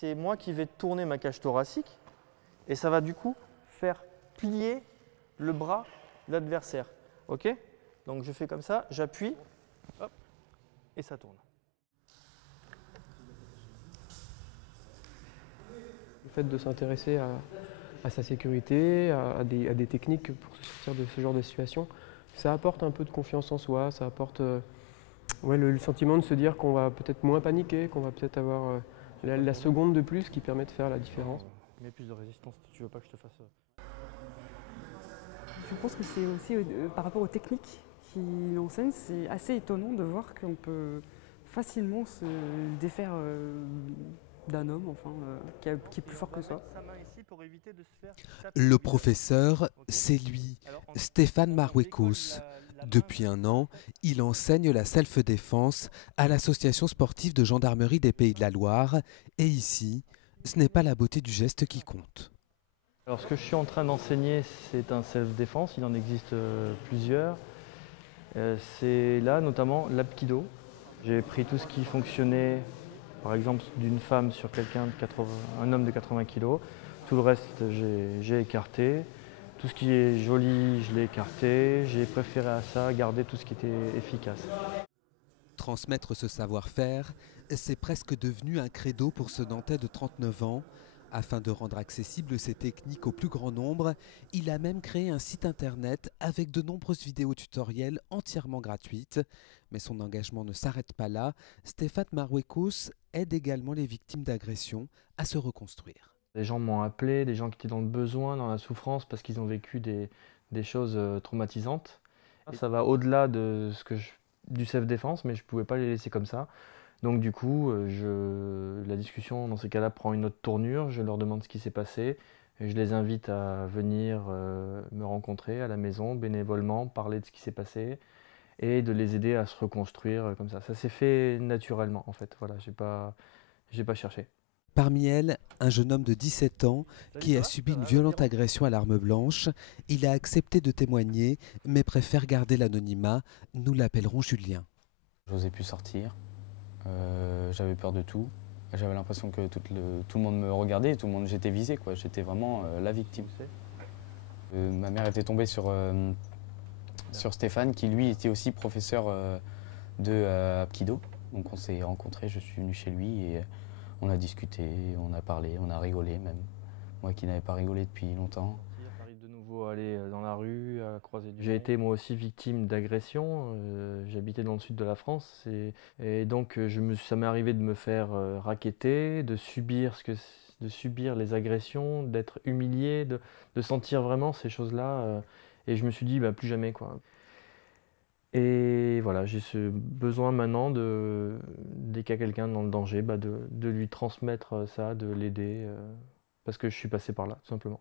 c'est moi qui vais tourner ma cage thoracique et ça va du coup faire plier le bras de l'adversaire. Ok? Donc je fais comme ça, j'appuie, hop, et ça tourne. Le fait de s'intéresser à sa sécurité, à des techniques pour se sortir de ce genre de situation, ça apporte un peu de confiance en soi, ça apporte ouais, le sentiment de se dire qu'on va peut-être moins paniquer, qu'on va peut-être avoir la seconde de plus qui permet de faire la différence. Mets plus de résistance si tu veux pas que je te fasse. Je pense que c'est aussi par rapport aux techniques qu'il enseigne, c'est assez étonnant de voir qu'on peut facilement se défaire d'un homme enfin, qui est plus fort que soi. Le professeur, c'est lui, Stéphane Marouekos. Depuis un an, il enseigne la self-défense à l'association sportive de gendarmerie des Pays de la Loire. Et ici, ce n'est pas la beauté du geste qui compte. Alors ce que je suis en train d'enseigner, c'est un self-défense, il en existe plusieurs. C'est là notamment l'apkido. J'ai pris tout ce qui fonctionnait, par exemple d'une femme sur quelqu'un de 80, un homme de 80 kg. Tout le reste, j'ai écarté. Tout ce qui est joli, je l'ai écarté. J'ai préféré à ça garder tout ce qui était efficace. Transmettre ce savoir-faire, c'est presque devenu un credo pour ce Nantais de 39 ans. Afin de rendre accessibles ces techniques au plus grand nombre, il a même créé un site internet avec de nombreuses vidéos tutoriels entièrement gratuites. Mais son engagement ne s'arrête pas là. Stéphane Marouekos aide également les victimes d'agressions à se reconstruire. Des gens m'ont appelé, des gens qui étaient dans le besoin, dans la souffrance parce qu'ils ont vécu des choses traumatisantes. Ça va au-delà de du self-défense, mais je ne pouvais pas les laisser comme ça. Donc du coup, la discussion dans ces cas-là prend une autre tournure, je leur demande ce qui s'est passé, et je les invite à venir me rencontrer à la maison bénévolement, parler de ce qui s'est passé, et de les aider à se reconstruire comme ça. Ça s'est fait naturellement en fait, voilà, j'ai pas cherché. Parmi elles, un jeune homme de 17 ans qui a subi une violente agression à l'arme blanche. Il a accepté de témoigner, mais préfère garder l'anonymat. Nous l'appellerons Julien. J'osais plus sortir, j'avais peur de tout. J'avais l'impression que tout le monde me regardait, j'étais visé, quoi. J'étais vraiment la victime. Ma mère était tombée sur Stéphane, qui lui était aussi professeur de Apkido. Donc on s'est rencontrés, je suis venu chez lui et on a discuté, on a parlé, on a rigolé même. Moi qui n'avais pas rigolé depuis longtemps. Ça arrive de nouveau à aller dans la rue, à croiser du monde. J'ai été moi aussi victime d'agressions. J'habitais dans le sud de la France et donc ça m'est arrivé de me faire racketter, de subir les agressions, d'être humilié, de sentir vraiment ces choses-là. Et je me suis dit bah, plus jamais quoi. Et voilà, j'ai ce besoin maintenant dès qu'il y a quelqu'un dans le danger, bah de lui transmettre ça, de l'aider, parce que je suis passé par là, tout simplement.